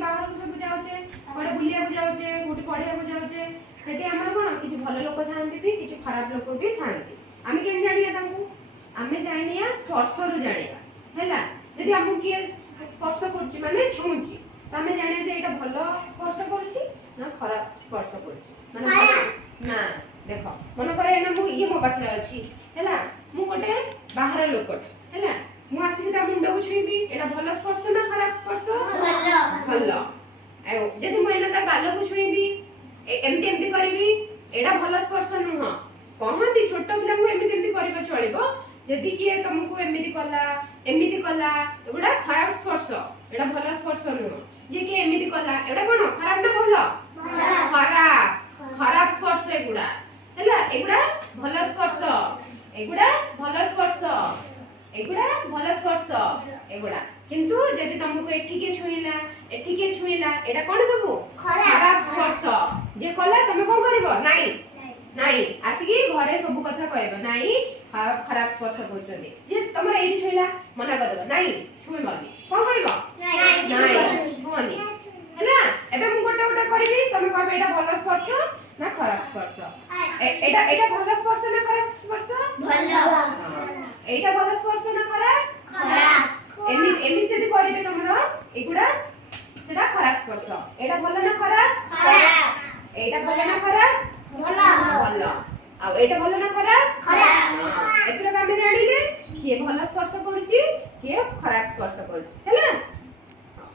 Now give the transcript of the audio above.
बाहर को सब जाउचे कोडे बुलिया को जाउचे गोटी पढ़िया को जाउचे सेठी हमर कोन किछ भलो लोक थांती भी किछ खराब लोक भी थांती आमे केन जानिया तांकू आमे जानिया स्पर्श रु जानिया हैला यदि हमहु के स्पर्श करछि माने छुंछि त आमे जानिया जे एटा भलो स्पर्श करछि ना खराब स्पर्श करछि माने ना देखो मन करे ना मु ये मो पाखरे अछि हैला मु गोटे बाहर लोकटे हैला मु आसी ता मुंड को छुईबी एटा भलो स्पर्श ना खराब स्पर्श भलो भलो आयो जदि मु एना ता गाल को छुईबी एमती एमती करबी एटा भलो स्पर्श नुह कहंती छोट पिला को एमती एमती करबा चलिबो यदि किए तुमको एमती कला एगुडा खराब स्पर्श एटा भलो स्पर्श नुह जे कि एमती कला एटा कोन खराब ना भलो खराब खराब स्पर्श एगुडा हैला एगुडा भलो स्पर्श एगुडा भलो स्पर्श एगुडा भलो स्पर्श एगुडा किंतु जदि तुमको एठी के छुईला एटा कोन सबु खराब स्पर्श जे कला तुम कोन करबो नाई नाई आसिकी घरे सब कथा कहबो नाई खराब स्पर्श करछोनी जे तमर एठी छुईला मना कर देबो नाई छुई मारबी कोन कहबो नाई छुनी हैला एबे मु गोटे गोटे करबी तुम कहबे एटा भलो स्पर्श ना खराब स्पर्श एटा भलो स्पर्श ना खराब स्पर्श भलो एटा भलो स्पर्श ना खराब एमी जदि करबे तमरो एगुडा सेटा खराब स्पर्श एटा भलो ना खराब एटा भलो ना खराब भलो आ एटा भलो ना खराब एतरो कामे जानिले के भलो स्पर्श करछि के खराब स्पर्श करछि हैला